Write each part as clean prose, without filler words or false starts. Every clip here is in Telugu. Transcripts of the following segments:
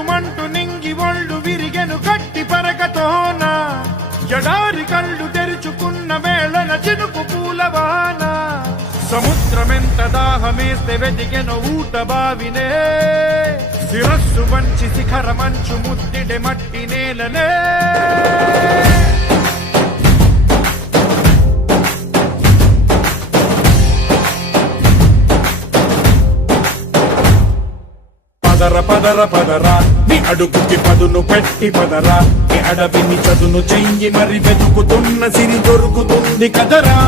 జల్లుమంటూ నింగి ఒళ్ళు విరిగెను గట్టి పరకతోన జడారి కళ్ళు తెరుచుకున్న వేళన చినుకు పూలవాన సముద్రమెంత దాహమేస్తే వెతికెను ఊట బావినే శిరస్సు వంచి శిఖర మంచు ముద్దిడే మట్టి నేలనే పదర పదర పదరా నీ అడుగుకి పదును పెట్టి పదరా నీ అడవిని చదును చెయ్యి మరి వెతుకుతున్న సిరి దొరుకుతుంది కదరా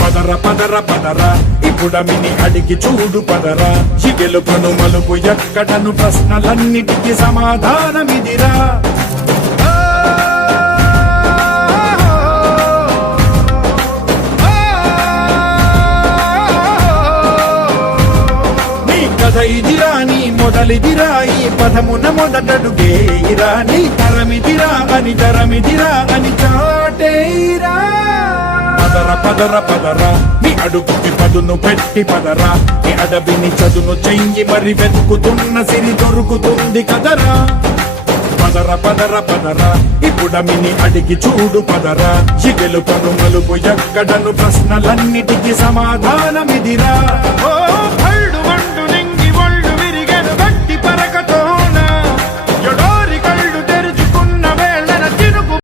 పదర పదర పదరా ఇప్పుడమిని అడిగి చూడు పదరా ఈ గెలుపను మలుపు ఎక్కడను ప్రశ్నలన్నిటికీ సమాధానమిదిరా ఇదిరా నీ మొదలిదిరా ఈ పదమున మొదటడుగేయిరా నీ తరమిదిరా అని చాటేరా పదర పదర పదరా నీ అడుగుకి పదును పెట్టి పదరా నీ అడవిని చదును చెయ్యి మరి వెతుకుతున్న సిరి దొరుకుతుంది కదరా పదర పదర పదరా ఇప్పుడమిని అడిగి చూడు పదరా ఈ గెలుపను మలుపు ఎక్కడను ప్రశ్నలన్నిటికీ సమాధానమిదిరా.